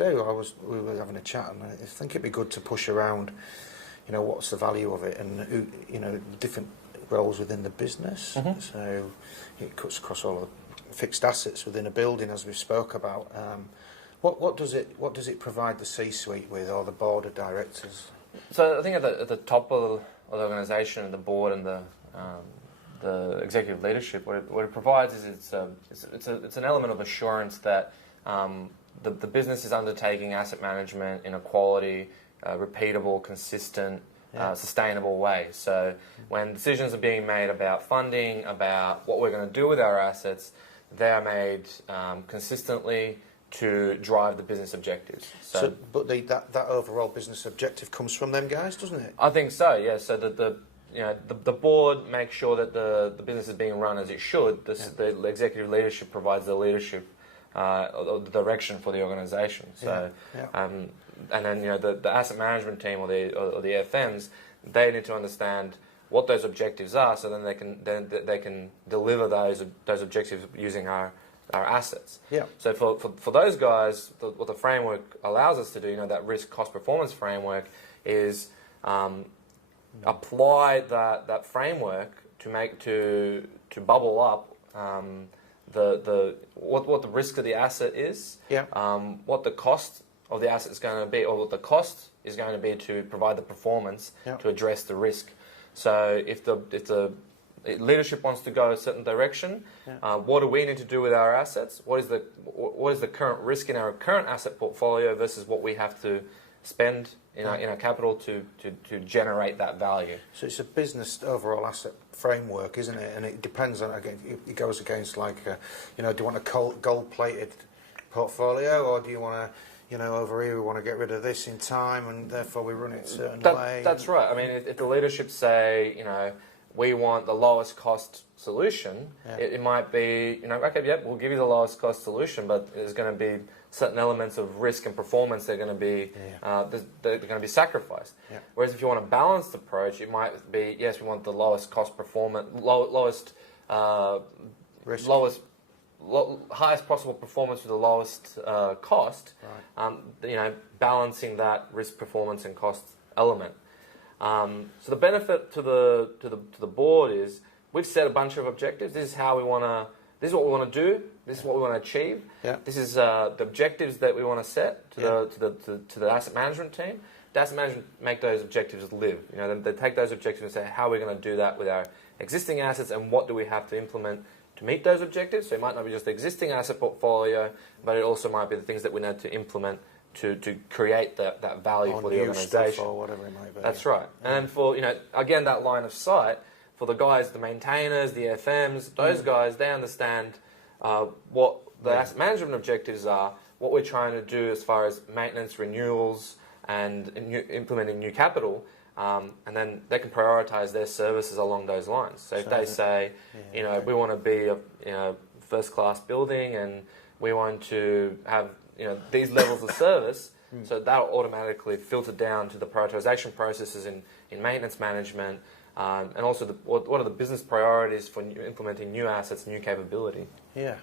today we were having a chat, and I think it'd be good to push around, what's the value of it, and the different roles within the business. So it cuts across all of the fixed assets within a building, as we spoke about. What does it provide the C-suite with, or the board of directors? So I think at the top of the organisation and the board and the executive leadership, what it provides is it's an element of assurance that the business is undertaking asset management in a quality, repeatable, consistent, sustainable way. So when decisions are being made about funding, about what we're going to do with our assets, they are made consistently to drive the business objectives. But that overall business objective comes from them guys, doesn't it? I think so. Yeah. So the board makes sure that the business is being run as it should. The executive leadership provides the leadership, or the direction for the organisation. So, and then the asset management team or the FMs, they need to understand what those objectives are, so then they can deliver those objectives using our assets. Yeah. So for those guys, what the framework allows us to do, that risk cost performance framework, is apply that framework to bubble up what the risk of the asset is, what the cost of the asset is going to be, or what the cost is going to be to provide the performance to address the risk. So if the leadership wants to go a certain direction, what do we need to do with our assets? What is the current risk in our current asset portfolio versus what we have to spend in our capital to generate that value? So it's a business overall asset framework, isn't it? And it depends on, again, it goes against do you want a gold-plated portfolio, or do you want to, over here we want to get rid of this in time, and therefore we run it a certain way? That's right. I mean, if the leadership say, we want the lowest cost solution, it might be, okay, we'll give you the lowest cost solution, but there's going to be certain elements of risk and performance that are going to be they're going to be sacrificed. Whereas if you want a balanced approach, it might be, yes, we want the lowest cost performance, highest possible performance with the lowest cost. Right. Balancing that risk, performance, and cost element. So the benefit to the board is we've set a bunch of objectives. This is how we want to. This is what we want to do. This is what we want to achieve. This is the objectives that we want to set to the asset management team. The asset management make those objectives live. They take those objectives and say, how are we going to do that with our existing assets, and what do we have to implement to meet those objectives? So it might not be just the existing asset portfolio, but it also might be the things that we need to implement to create that value for the organisation, or whatever it might be. That's right. And then for again, that line of sight for the guys, the maintainers, the FMs, those guys, they understand what the asset management objectives are, what we're trying to do as far as maintenance, renewals, and implementing new capital, and then they can prioritise their services along those lines. So if they say, we want to be a first-class building, and we want to have these levels of service, so that'll automatically filter down to the prioritisation processes in maintenance management, and also what are the business priorities for implementing new assets, new capability. Yeah.